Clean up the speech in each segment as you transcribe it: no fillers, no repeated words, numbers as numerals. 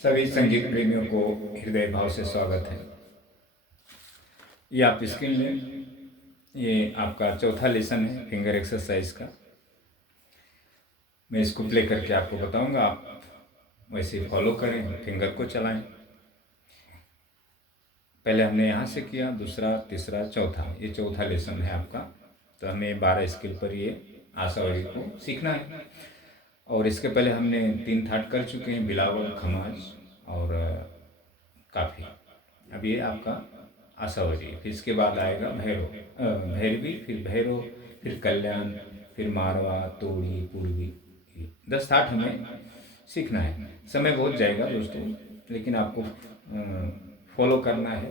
सभी संगीत प्रेमियों को हृदय भाव से स्वागत है। ये आप स्क्रीन लें, ये आपका चौथा लेसन है फिंगर एक्सरसाइज का। मैं इसको प्ले करके आपको बताऊंगा, आप वैसे फॉलो करें, फिंगर को चलाएं। पहले हमने यहाँ से किया, दूसरा, तीसरा, चौथा, ये चौथा लेसन है आपका। तो हमें 12 स्केल पर ये आशावरी को सीखना है। और इसके पहले हमने 3 थाट कर चुके हैं, बिलावल, खमाज और काफ़ी। अब ये आपका आशावरी, फिर इसके बाद आएगा भैरव, भैरवी, फिर भैरव, फिर कल्याण, फिर मारवा, तोड़ी, पूर्वी। 10 थाट हमें सीखना है। समय बहुत जाएगा दोस्तों, लेकिन आपको फॉलो करना है।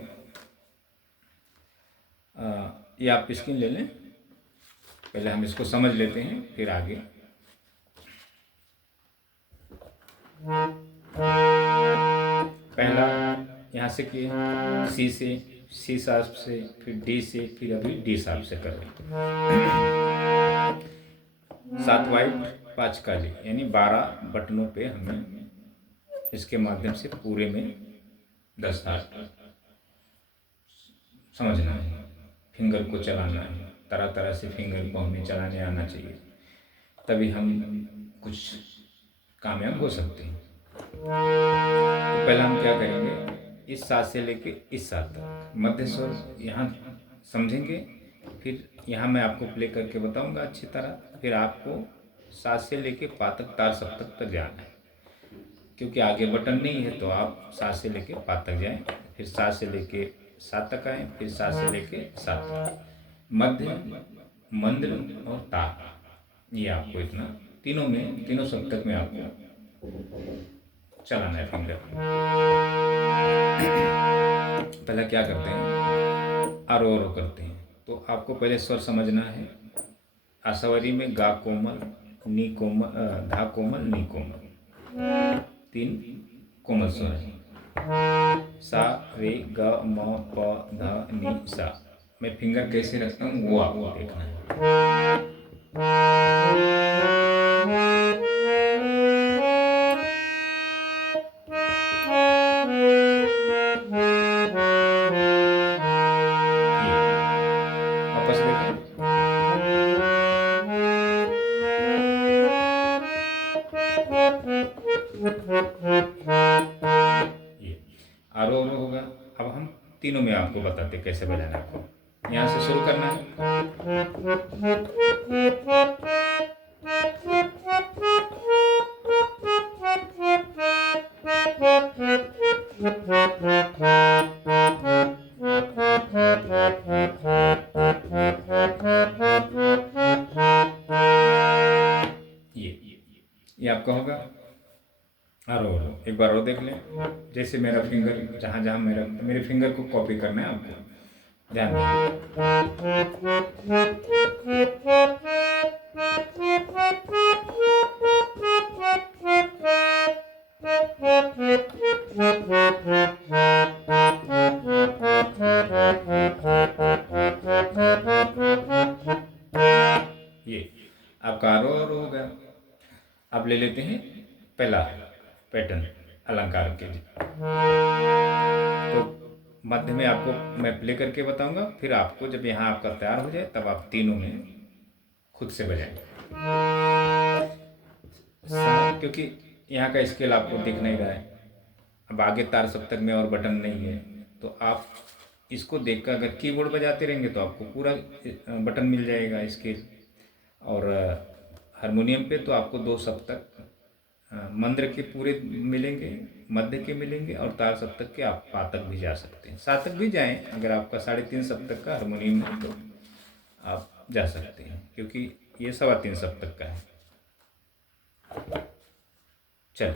ये आप स्क्रीन ले लें, पहले हम इसको समझ लेते हैं, फिर आगे। पहला यहाँ से किए, सी से, सी शार्प से, फिर डी से, फिर अभी डी शार्प से कर रहे। 7 वाइट 5 काली, यानी 12 बटनों पे हमें इसके माध्यम से पूरे में 10 थाट समझना है, फिंगर को चलाना है। तरह तरह से फिंगर को हमें चलाने आना चाहिए, तभी हम कुछ कामयाब हो सकते हैं। तो पहला हम क्या करेंगे, इस साथ से लेके इस साथ तक मध्य स्वर यहाँ समझेंगे, फिर यहाँ मैं आपको प्ले करके बताऊंगा अच्छी तरह। फिर आपको सात से लेके पा तक, तार सप्तक तक जाना है, क्योंकि आगे बटन नहीं है। तो आप सात से लेके पा तक जाएं, फिर सात से लेके सात तक आए, फिर सात से लेके सात तक, मध्य, मंद्र और तार। ये आपको इतना तीनों में, तीनों सप्तक में आपको चलाना है फिंगर। पहले क्या करते हैं, आरोह करते हैं। तो आपको पहले स्वर समझना है। आशावरी में गा कोमल, नी कोमल, धा कोमल, नी कोमल, 3 कोमल स्वर है। सा, रे, ग, म, प, ध, नि, सा। मैं फिंगर कैसे रखता हूँ वो आपको देखना है। वापस देखें, ये आरोह होगा। अब हम तीनों में आपको बताते कैसे बजाना है। आपको यहाँ से शुरू करना है। ये आपका होगा आरोह। एक बार और देख लें, जैसे मेरा फिंगर जहाँ जहाँ मेरे फिंगर को कॉपी करना है आपको, ध्यान ये आपका आरोह हो गया। अब ले लेते हैं पहला पैटर्न अलंकार के लिए। तो मध्य में आपको मैं प्ले करके बताऊंगा, फिर आपको जब यहाँ आपका तैयार हो जाए तब आप तीनों में खुद से बजाएं। क्योंकि यहाँ का स्केल आपको दिख नहीं रहा है, अब आगे तार सप्तक में और बटन नहीं है, तो आप इसको देखकर अगर कीबोर्ड बजाते रहेंगे तो आपको पूरा बटन मिल जाएगा स्केल। और हारमोनियम पे तो आपको 2 सप्तक मंद्र के पूरे मिलेंगे, मध्य के मिलेंगे, और तार सप्तक के आप पातक भी जा सकते हैं, सातक भी जाएं। अगर आपका 3.5 सप्तक का हारमोनियम है तो आप जा सकते हैं, क्योंकि ये 3.25 सप्तक का है। चल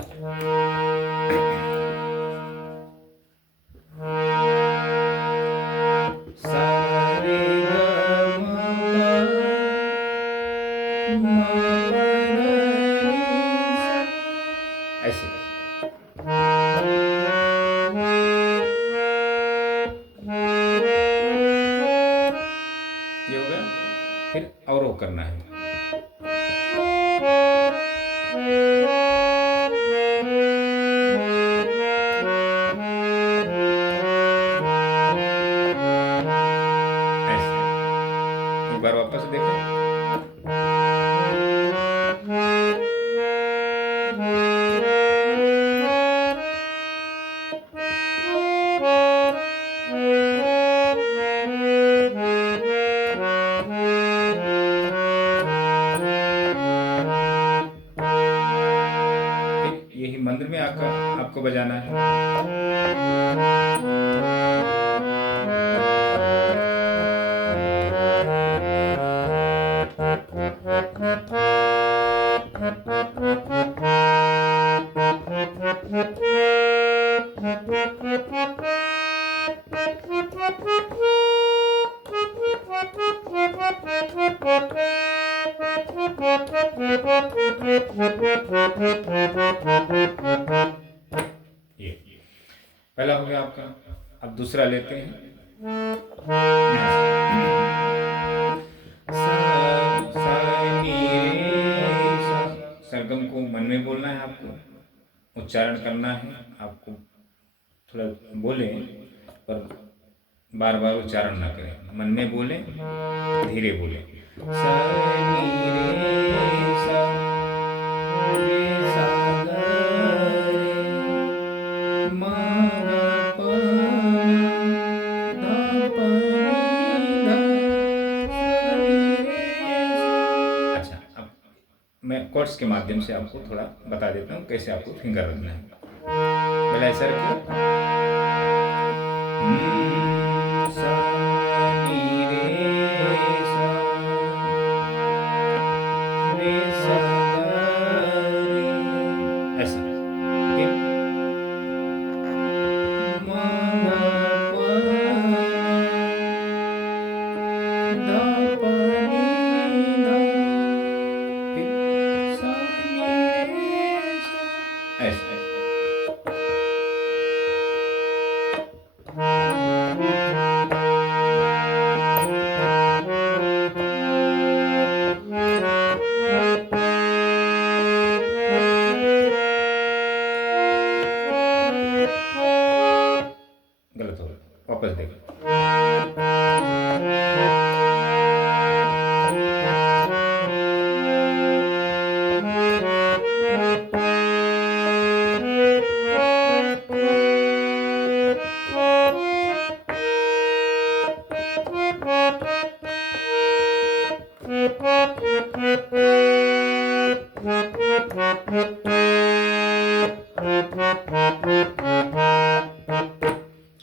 मंदिर में आकर आपको बजाना है। ये पहला हो गया आपका। अब दूसरा लेते हैं। सरगम को मन में बोलना है आपको, उच्चारण करना है आपको। थोड़ा बोले पर बार बार उच्चारण ना करें, मन में बोले, धीरे बोले। सा नी रे सा रे सा ग रे मा ग प ध प नी ध सा नी रे सा। अच्छा, अब मैं कोर्स के माध्यम से आपको थोड़ा बता देता हूँ कैसे आपको फिंगर रखना है। पहले ऐसा रखिए। सा नी रे सा रे सा ग रे, ऐसा। फिर मा ग प ध प नी ध, फिर सा नी रे सा, ऐसा। गलत हो गया, वापस देखो।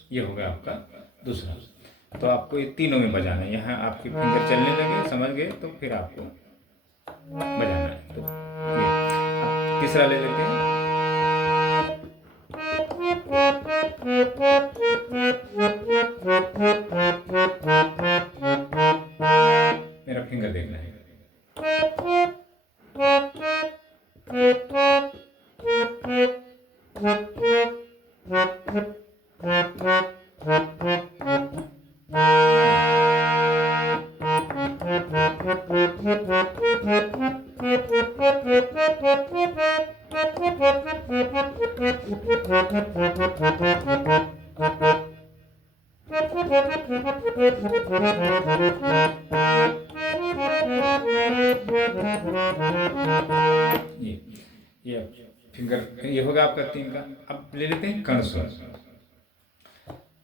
ये हो गया आपका दूसरा। तो आपको ये तीनों में बजाना है। यहाँ आपकी फिंगर चलने लगे, समझ गए, तो फिर आपको बजाना है। तो ये अब तीसरा ले लेते हैं। मेरा फिंगर देखना है। ये फिंगर ये होगा आपका तीन का। अब ले लेते हैं कर्ण स्वर।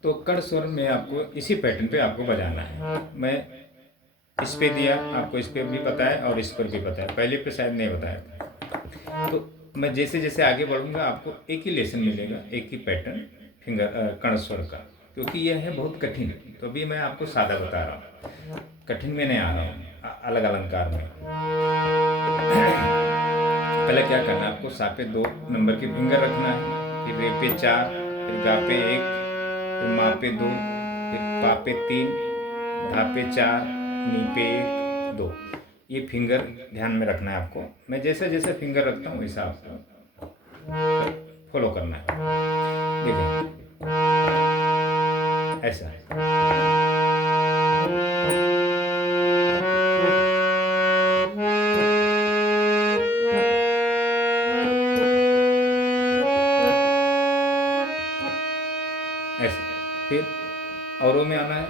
तो कर्ण स्वर में आपको इसी पैटर्न पे आपको बजाना है। मैं इस पे दिया, आपको इस पे भी पता है और इस पर भी पता है, पहले पे शायद नहीं बताया था। तो मैं जैसे जैसे आगे बढ़ूंगा आपको एक ही लेसन मिलेगा, एक ही पैटर्न फिंगर कर्ण स्वर का, क्योंकि यह है बहुत कठिन। तो अभी मैं आपको सादा बता रहा हूँ, कठिन में नहीं आ रहा हूँ, अलग अलंकार में। पहले क्या करना है आपको, सा पे 2 नंबर की फिंगर रखना है, फिर रे पे 4, फिर गा पे 1, फिर मा पे 2, फिर पा पे 3, धा पे 4, नी पे 1, 2। ये फिंगर ध्यान में रखना है आपको। मैं जैसे जैसे फिंगर रखता हूँ वैसा आपको फॉलो करना है। देखिए ऐसा ऐसा। फिर औरों में आना है।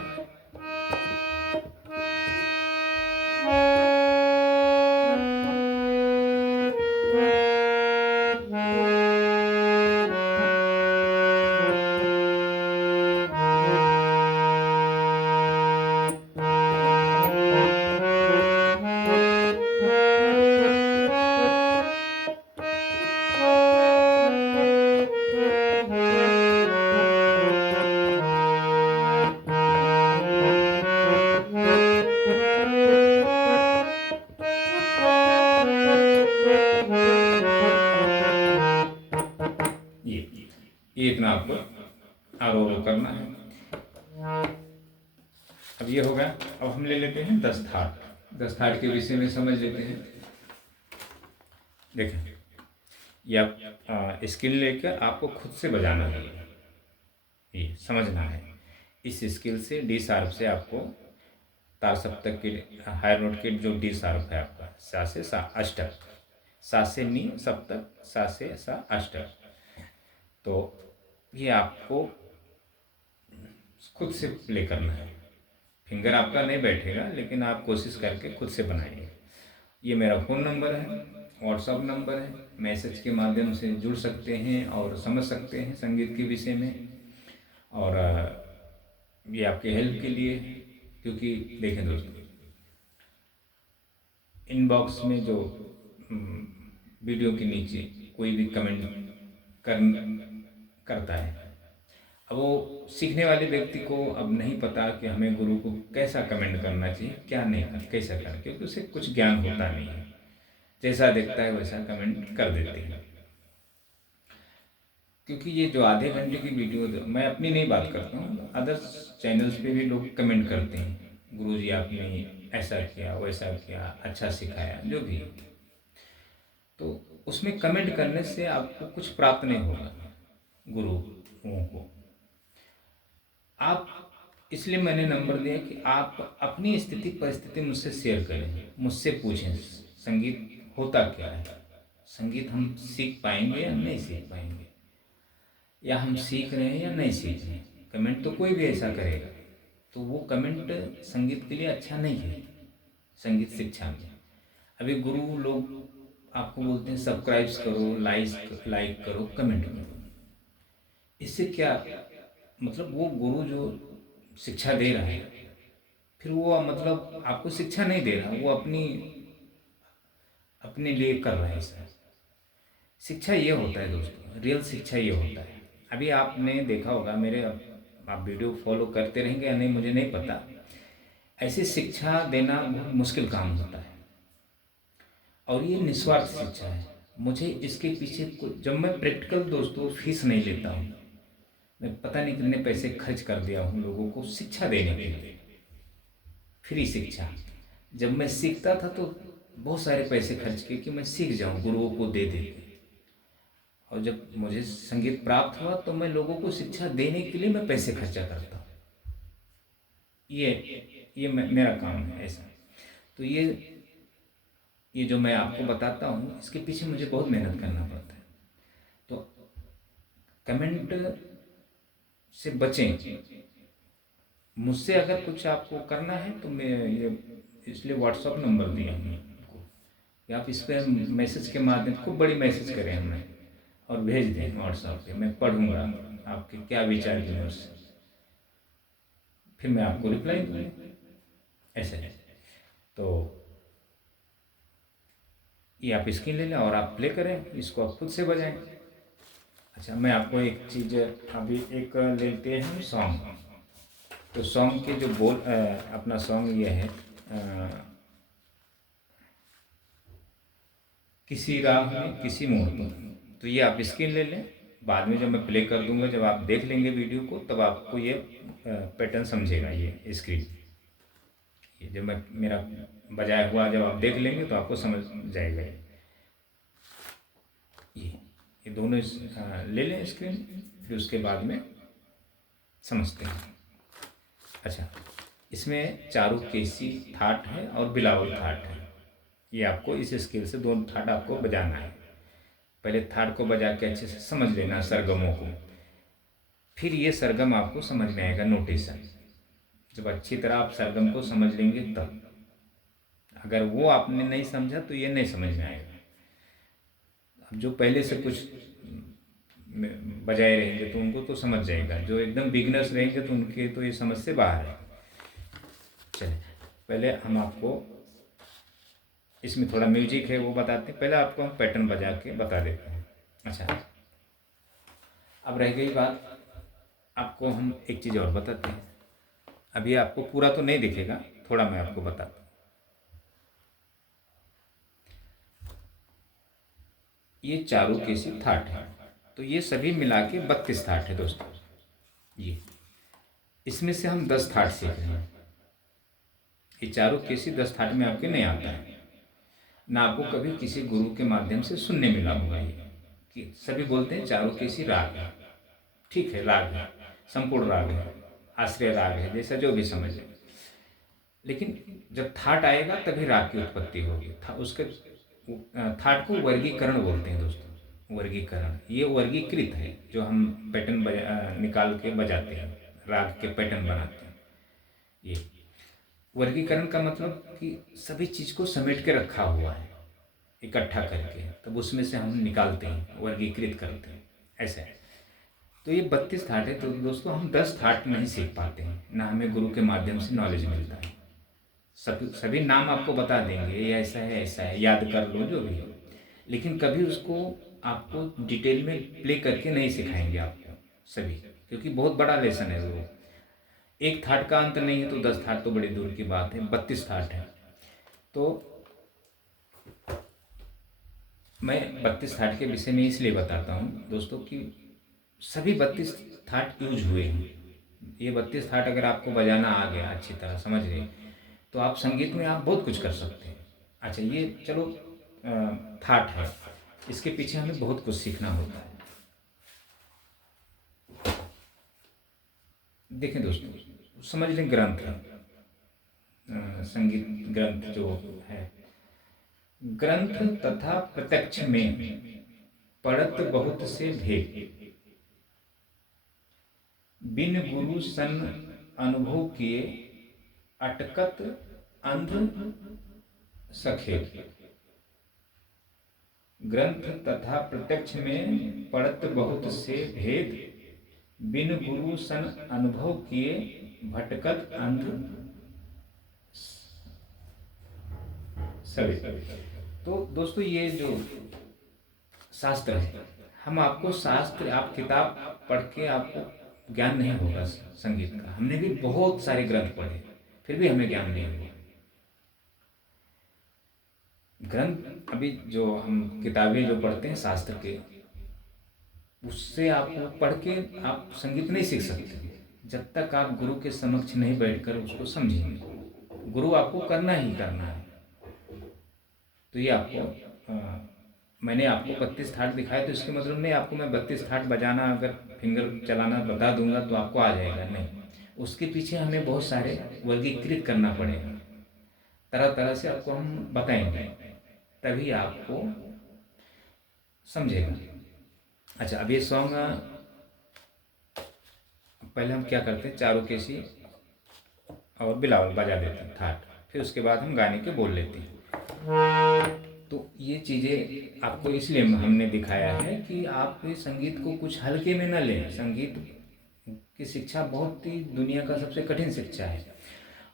ये इतना आपको आरो रो करना है। अब ये हो गया। अब हम ले लेते हैं 10 थाट। 10 थाट के विषय में समझ लेते हैं। देखें, ये आप स्किल लेकर आपको खुद से बजाना है, ये समझना है। इस स्किल से डी शार्प से आपको तार सप्तक की हायर नोट की जो डी शार्प है आपका, सा से सा अष्टक, सा से नी सप्तक, सा से सा अष्टक, तो ये आपको खुद से प्ले करना है। फिंगर आपका नहीं बैठेगा, लेकिन आप कोशिश करके खुद से बनाइए। ये मेरा फ़ोन नंबर है, व्हाट्सअप नंबर है, मैसेज के माध्यम से जुड़ सकते हैं और समझ सकते हैं संगीत के विषय में। और ये आपके हेल्प के लिए है, क्योंकि देखें दोस्तों, इनबॉक्स में जो वीडियो के नीचे कोई भी कमेंट करता है, अब वो सीखने वाले व्यक्ति को अब नहीं पता कि हमें गुरु को कैसा कमेंट करना चाहिए, क्या नहीं करना, कैसा करना, क्योंकि उसे कुछ ज्ञान होता नहीं है। जैसा देखता है वैसा कमेंट कर देते हैं। क्योंकि ये जो आधे घंटे की वीडियो, मैं अपनी नहीं बात करता हूँ, अदर्स चैनल्स पे भी लोग कमेंट करते हैं, गुरुजी आपने ऐसा किया, वैसा किया, अच्छा सिखाया, जो भी। तो उसमें कमेंट करने से आपको कुछ प्राप्त नहीं होगा गुरुओं को। आप, इसलिए मैंने नंबर दिया कि आप अपनी स्थिति परिस्थिति मुझसे शेयर करें, मुझसे पूछें संगीत होता क्या है, संगीत हम सीख पाएंगे या नहीं सीख पाएंगे, या हम सीख रहे हैं या नहीं सीख रहे हैं। कमेंट तो कोई भी ऐसा करेगा तो वो कमेंट संगीत के लिए अच्छा नहीं है। संगीत शिक्षा में अभी गुरु लोग आपको बोलते हैं सब्सक्राइब करो, लाइक करो, कमेंट करो। इससे क्या मतलब, वो गुरु जो शिक्षा दे रहा है, फिर वो मतलब आपको शिक्षा नहीं दे रहा, वो अपने लिए कर रहा है। सर, शिक्षा ये होता है दोस्तों, रियल शिक्षा ये होता है। अभी आपने देखा होगा मेरे, आप वीडियो फॉलो करते रहेंगे या नहीं मुझे नहीं पता, ऐसी शिक्षा देना बहुत मुश्किल काम होता है और ये निस्वार्थ शिक्षा है। मुझे इसके पीछे जब मैं प्रैक्टिकल दोस्तों फीस नहीं लेता हूँ, मैं पता नहीं कितने पैसे खर्च कर दिया हूँ लोगों को शिक्षा देने के लिए, फ्री शिक्षा। जब मैं सीखता था तो बहुत सारे पैसे खर्च किए कि मैं सीख जाऊँ, गुरुओं को दे दे। और जब मुझे संगीत प्राप्त हुआ तो मैं लोगों को शिक्षा देने के लिए मैं पैसे खर्चा करता हूँ। ये मेरा काम है ऐसा। तो ये जो मैं आपको बताता हूँ, इसके पीछे मुझे बहुत मेहनत करना पड़ता है। तो कमेंट से बचें। मुझसे अगर कुछ आपको करना है तो मैं ये इसलिए व्हाट्सअप नंबर दिया हूँ आपको, कि आप इस पर मैसेज के माध्यम, खूब बड़ी मैसेज करें हमें और भेज दें व्हाट्सएप पे। मैं पढ़ूंगा आपके क्या विचार विमर्श, फिर मैं आपको रिप्लाई दूंगा। ऐसे है। तो ये आप स्क्रीन ले लें और आप प्ले करें, इसको आप खुद से बजाएं। अच्छा, मैं आपको एक चीज़ अभी एक लेते हैं सॉन्ग। तो सॉन्ग के जो बोल अपना सॉन्ग ये है किसी राह में किसी मोड़ पर। तो ये आप स्क्रीन ले लें, बाद में जब मैं प्ले कर दूंगा, जब आप देख लेंगे वीडियो को, तब आपको ये पैटर्न समझेगा। ये स्क्रीन, ये जब मैं मेरा बजाया हुआ जब आप देख लेंगे तो आपको समझ जाएगा। ये दोनों ले लें स्क्रीन, फिर उसके बाद में समझते हैं। अच्छा, इसमें चारुकेशी थाट है और बिलावल थाट है। ये आपको इस स्केल से दोनों थाट आपको बजाना है। पहले थाट को बजा के अच्छे से समझ लेना सरगमों को, फिर ये सरगम आपको समझ में आएगा नोटेशन। जब अच्छी तरह आप सरगम को समझ लेंगे तब, अगर वो आपने नहीं समझा तो ये नहीं समझ में आएगा। अब जो पहले से कुछ बजाए रहेंगे तो उनको तो समझ जाएगा, जो एकदम बिगनर्स रहेंगे तो उनके तो ये समझ से बाहर है। चलिए, पहले हम आपको इसमें थोड़ा म्यूजिक है वो बताते हैं, पहले आपको हम पैटर्न बजा के बता देते हैं। अच्छा, अब रह गई बात, आपको हम एक चीज़ और बताते हैं। अभी आपको पूरा तो नहीं दिखेगा, थोड़ा मैं आपको बताता हूँ। ये चारुकेशी थाट है, तो ये सभी मिला के 32 थाट है दोस्तों। ये इसमें से हम 10 थाट सीख रहे हैं। ये चारों केसी 10 थाट में आपके नहीं आता है, ना आपको कभी किसी गुरु के माध्यम से सुनने मिला होगा। ये कि सभी बोलते हैं चारों केसी राग है, ठीक है, राग है, संपूर्ण राग है, आश्रय राग है, जैसा जो भी समझ लें। लेकिन जब थाट आएगा तभी राग की उत्पत्ति होगी। उसके थाट को वर्गीकरण बोलते हैं दोस्तों। वर्गीकरण, ये वर्गीकृत है जो हम पैटर्न निकाल के बजाते हैं, राग के पैटर्न बनाते हैं। ये वर्गीकरण का मतलब कि सभी चीज़ को समेट के रखा हुआ है इकट्ठा करके, तब उसमें से हम निकालते हैं, वर्गीकृत करते हैं, ऐसा है। तो ये 32 थाट है। तो दोस्तों हम 10 थाट नहीं सीख पाते हैं, ना हमें गुरु के माध्यम से नॉलेज मिलता है। सभी नाम आपको बता देंगे, ये ऐसा है, ऐसा है, याद कर लो जो भी है, लेकिन कभी उसको आपको डिटेल में प्ले करके नहीं सिखाएंगे आपको सभी, क्योंकि बहुत बड़ा लेसन है वो। एक थाट का अंत नहीं है तो 10 थाट तो बड़ी दूर की बात है, 32 थाट है। तो मैं 32 थाट के विषय में इसलिए बताता हूँ दोस्तों कि सभी 32 थाट यूज हुए हैं। ये 32 थाट अगर आपको बजाना आ गया, अच्छी तरह समझ गए, तो आप संगीत में आप बहुत कुछ कर सकते हैं। अच्छा, ये चलो थाट है, इसके पीछे हमें बहुत कुछ सीखना होता है। देखें दोस्तों, समझ लें ग्रंथ है, संगीत ग्रंथ जो है, ग्रंथ तथा प्रत्यक्ष में पड़त बहुत से भेद, बिन गुरु सन अनुभव किए अटकत अंध सखे। ग्रंथ तथा प्रत्यक्ष में पड़त बहुत से भेद, बिन गुरु सन अनुभव किए भटकत अंध सवे। तो दोस्तों ये जो शास्त्र है, हम आपको शास्त्र, आप किताब पढ़ के आपको ज्ञान नहीं होगा संगीत का। हमने भी बहुत सारे ग्रंथ पढ़े, फिर भी हमें ज्ञान नहीं हुआ। ग्रंथ अभी जो हम किताबें जो पढ़ते हैं शास्त्र के, उससे आपको पढ़ के आप संगीत नहीं सीख सकते जब तक आप गुरु के समक्ष नहीं बैठकर उसको समझेंगे। गुरु आपको करना ही करना है। तो ये आपको मैंने आपको 32 थाट दिखाए, तो इसके मतलब नहीं आपको मैं 32 थाट बजाना, अगर फिंगर चलाना बता दूंगा तो आपको आ जाएगा, नहीं। उसके पीछे हमें बहुत सारे वर्गीकृत करना पड़ेगा, तरह तरह से आपको हम बताएंगे, तभी आपको समझेगा। अच्छा, अब ये सॉन्ग पहले हम क्या करते हैं, चारों केसी और बिलावल बजा देते हैं थाट, फिर उसके बाद हम गाने के बोल लेते हैं। तो ये चीज़ें आपको इसलिए हमने दिखाया है कि आप संगीत को कुछ हल्के में न लें। संगीत की शिक्षा बहुत ही दुनिया का सबसे कठिन शिक्षा है,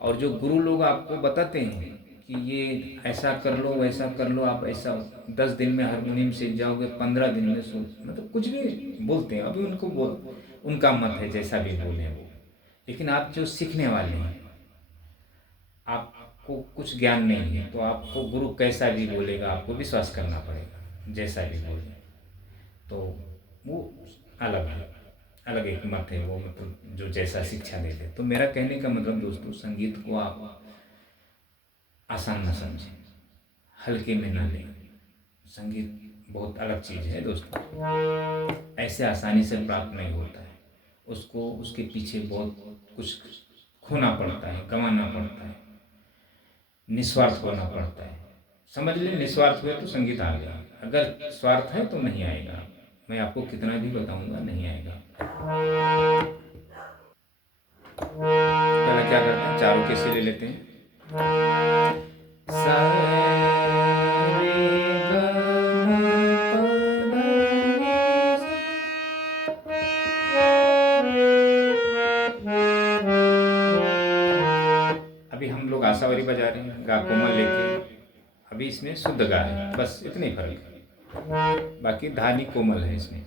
और जो गुरु लोग आपको बताते हैं कि ये ऐसा कर लो, वैसा कर लो, आप ऐसा 10 दिन में हारमोनियम सीख जाओगे, 15 दिन में मतलब कुछ भी बोलते हैं, अभी उनका मत है, जैसा भी बोले वो। लेकिन आप जो सीखने वाले हैं, आपको कुछ ज्ञान नहीं है, तो आपको गुरु कैसा भी बोलेगा आपको विश्वास करना पड़ेगा, जैसा भी बोले। तो वो अलग है, अलग एक मत है वो, मतलब जो जैसा शिक्षा दे दे। तो मेरा कहने का मतलब दोस्तों, संगीत को आप आसान ना समझें, हल्के में ना लें। संगीत बहुत अलग चीज़ है दोस्तों, ऐसे आसानी से प्राप्त नहीं होता है। उसको उसके पीछे बहुत कुछ खोना पड़ता है, गंवाना पड़ता है, निस्वार्थ होना पड़ता है। समझ लें, निस्वार्थ हुए तो संगीत आ गया, अगर स्वार्थ है तो नहीं आएगा। मैं आपको कितना भी बताऊंगा, नहीं आएगा। पहले क्या करते हैं, चारों केसी ले लेते हैं। अभी हम लोग आशावरी बजा रहे हैं, गा कोमल लेके, अभी इसमें शुद्ध गा है, बस इतने ही फर्क है, बाकी धानी कोमल है इसमें।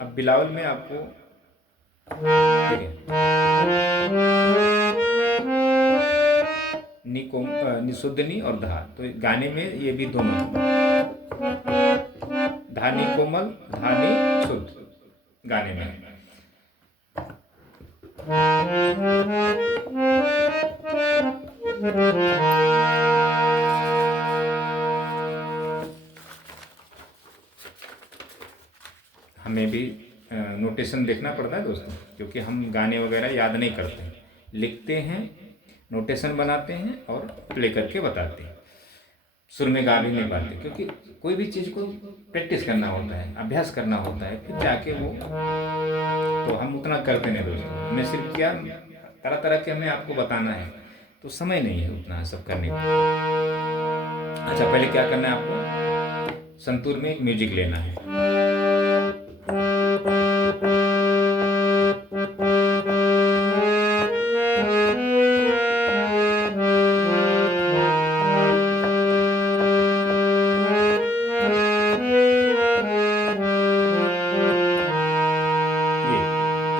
अब बिलावल में आपको ठीक है, शुद्ध नी और धा, तो गाने में ये भी दोनों, धानी कोमल धानी शुद्ध गाने में। हमें भी नोटेशन देखना पड़ता है दोस्तों, क्योंकि हम गाने वगैरह याद नहीं करते, लिखते हैं, नोटेशन बनाते हैं और प्ले करके बताते हैं। सुर में गा भी नहीं पाते, क्योंकि कोई भी चीज़ को प्रैक्टिस करना होता है, अभ्यास करना होता है, फिर जाके वो, तो हम उतना करते नहीं दोस्तों। हमें सिर्फ क्या तरह तरह के हमें आपको बताना है, तो समय नहीं है उतना सब करने का। अच्छा, पहले क्या करना है आपको, संतूर में एक म्यूजिक लेना है।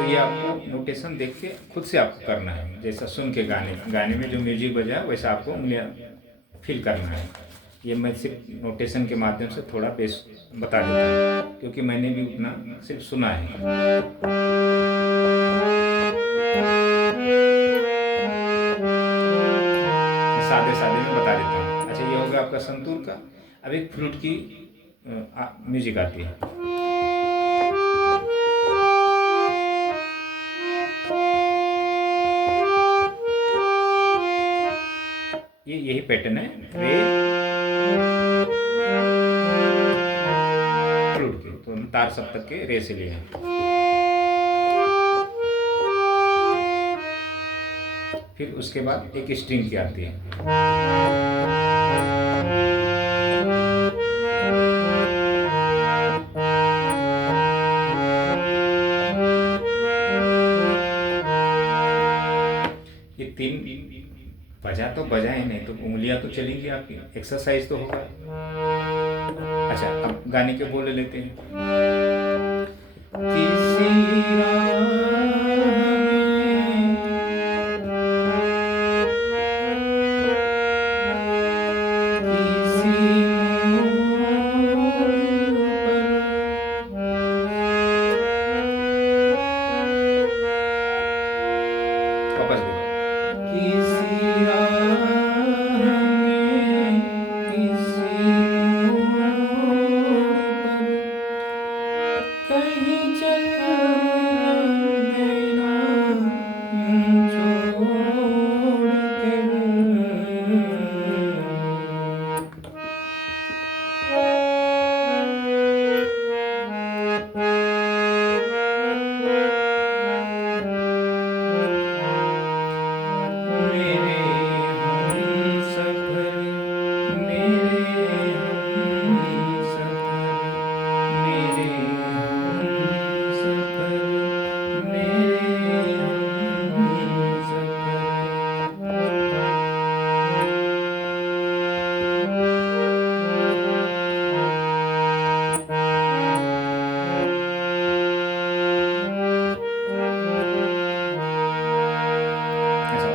ये आपको नोटेशन देख के खुद से आपको करना है, जैसा सुन के गाने में जो म्यूजिक बजा वैसा आपको उंगलियां फील करना है। ये मैं सिर्फ नोटेशन के माध्यम से थोड़ा बेस बता देता हूँ, क्योंकि मैंने भी उतना सिर्फ सुना है। सादे सादे में बता देता हूँ। अच्छा, ये हो गया आपका संतूर का। अब एक फ्लूट की म्यूजिक आती है। ये यही पैटर्न है रे फ्लूट के, तो तार सप्तक के रे से लिए हैं। फिर उसके बाद एक स्ट्रिंग की आती है, ये तीन बजा तो बजाए नहीं तो उंगलियां तो चलेंगी आपकी, एक्सरसाइज तो होगा। अच्छा, अब गाने के बोल लेते हैं। किसी वापस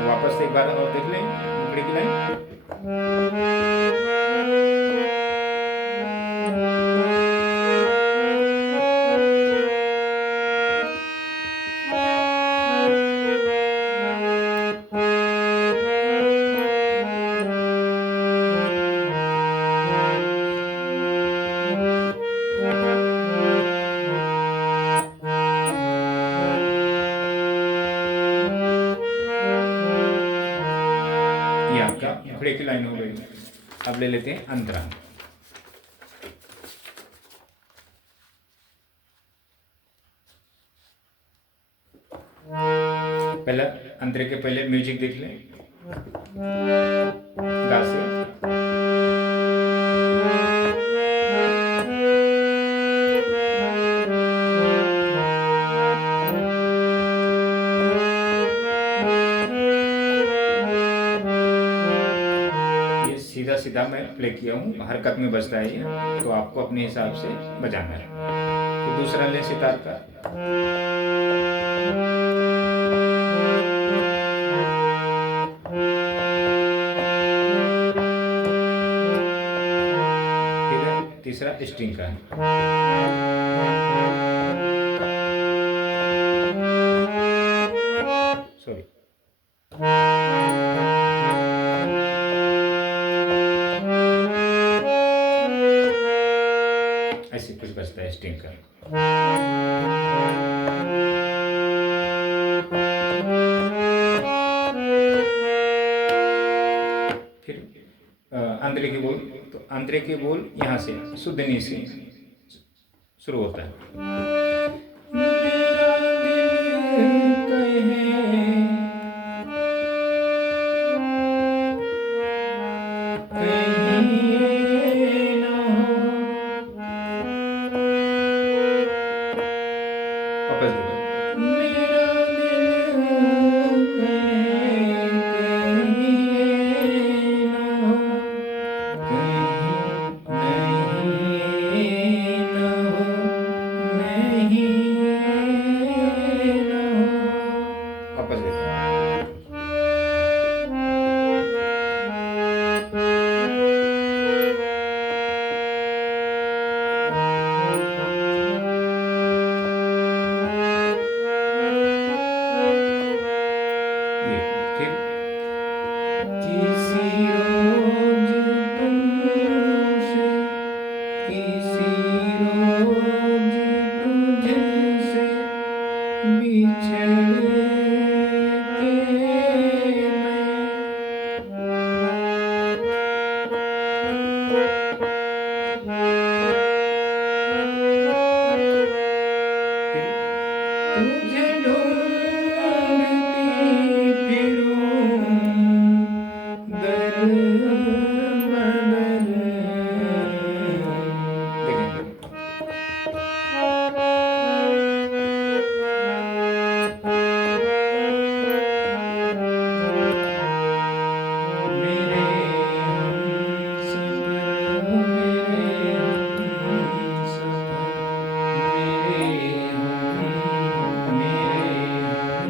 वापस एक बार और देख लें मुकड़ी की लाइन। ये आपका मुखड़े की लाइन हो गई। अब ले लेते हैं अंतरा। पहले अंतरे के पहले म्यूजिक देख लें, गा से। सीधा सीधा मैं प्ले किया हूँ, हरकत में बजता है ये, तो आपको अपने हिसाब से बजाना है। तो दूसरा ले सितार का। तीसरा स्ट्रिंग का है। सॉरी, ऐसे कुछ बजता है स्ट्रिंग का। फिर आंतरे के बोल, तो आंतरे के बोल यहाँ से शुद्ध नी से शुरू होता है। मेरा दिल कहीं ना हो, वापस देखो। मेरा दिल कहीं ना हो, कहीं नहीं ना हो, नहीं ना हो, वापस देखो। ये फिर किसी रोज तुमसे, किसी रोज तुझसे बिछड़ के मैं तुझे ढूंढती फिरूं दर बदर। मेरे हमसफर, मेरे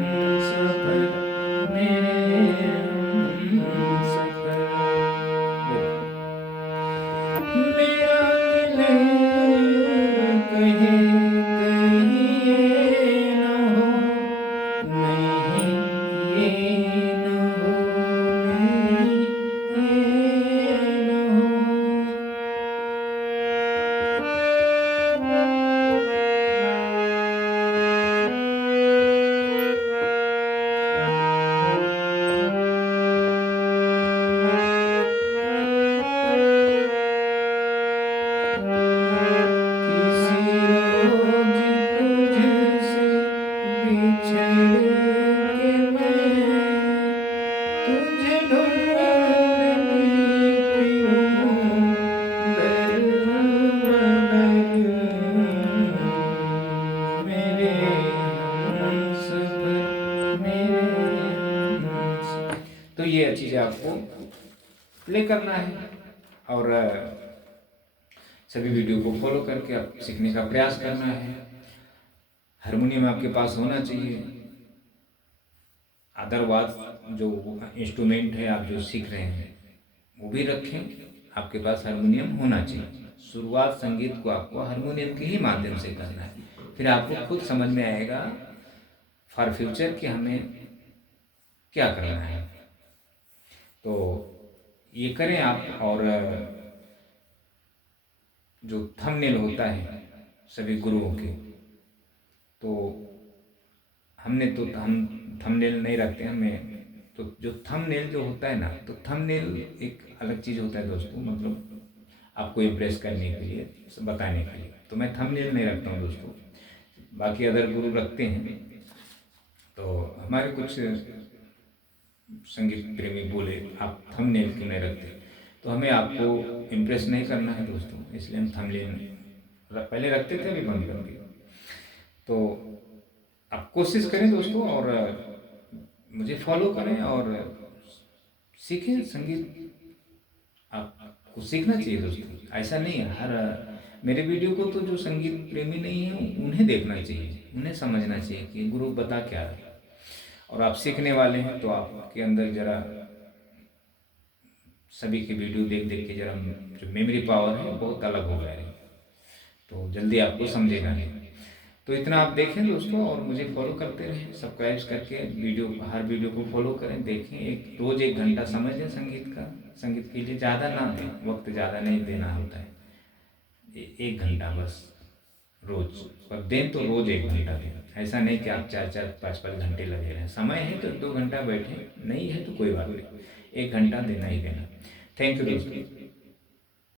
हमसफर, मेरे हमसफर। मेरा दिल कहे कहीं ये ना हो, नहीं ये ना हो, नहीं ये ना हो। किसी रोज तुझसे बिछड़ के मैं तुझे ढूंढती फिरूं दर बदर। मेरे हमसफर, मेरे हमसफर। तो ये चीज़ें आपको प्ले करना है और सभी वीडियो को फॉलो करके आप सीखने का प्रयास करना है। हारमोनियम आपके पास होना चाहिए। अदरवाइज जो इंस्ट्रूमेंट है आप जो सीख रहे हैं वो भी रखें, आपके पास हारमोनियम होना चाहिए। शुरुआत संगीत को आपको हारमोनियम के ही माध्यम से करना है, फिर आपको खुद समझ में आएगा फॉर फ्यूचर कि हमें क्या करना है। तो ये करें आप। और जो थंबनेल होता है सभी गुरुओं के, तो हमने तो हम थंबनेल नहीं रखते हमें। तो जो थंबनेल जो होता है ना, तो थंबनेल एक अलग चीज़ होता है दोस्तों, मतलब आपको इम्प्रेस करने के लिए, बताने के लिए। तो मैं थंबनेल नहीं रखता हूँ दोस्तों, बाकी अदर गुरु रखते हैं। तो हमारे कुछ संगीत प्रेमी बोले आप थंबनेल क्यों नहीं रखते, तो हमें आपको इम्प्रेस नहीं करना है दोस्तों, इसलिए हम थंबनेल पहले रखते थे, अभी बंद कर दिया। तो आप कोशिश करें दोस्तों और मुझे फॉलो करें और सीखें संगीत। आपको सीखना चाहिए दोस्तों, ऐसा नहीं है हर मेरे वीडियो को तो जो संगीत प्रेमी नहीं है उन्हें देखना चाहिए, उन्हें समझना चाहिए कि गुरु बता क्या रहे। और आप सीखने वाले हैं तो आपके अंदर जरा सभी के वीडियो देख देख के जरा जो मेमोरी पावर है बहुत अलग हो गया है। तो जल्दी आपको समझेगा नहीं। तो इतना आप देखें दोस्तों, और मुझे फॉलो करते रहें, सब्सक्राइब करके वीडियो, हर वीडियो को फॉलो करें, देखें। एक रोज़ 1 घंटा समय दें संगीत का, संगीत के लिए ज़्यादा ना दें, वक्त ज़्यादा नहीं देना होता है। 1 घंटा बस रोज़, पर दें तो रोज़ 1 घंटा दें। ऐसा नहीं कि आप 4-4, 5-5 घंटे लगे रहें। समय है तो 2 घंटा बैठें, नहीं है तो कोई बात नहीं, 1 घंटा देना ही देना। थैंक यू दोस्तों।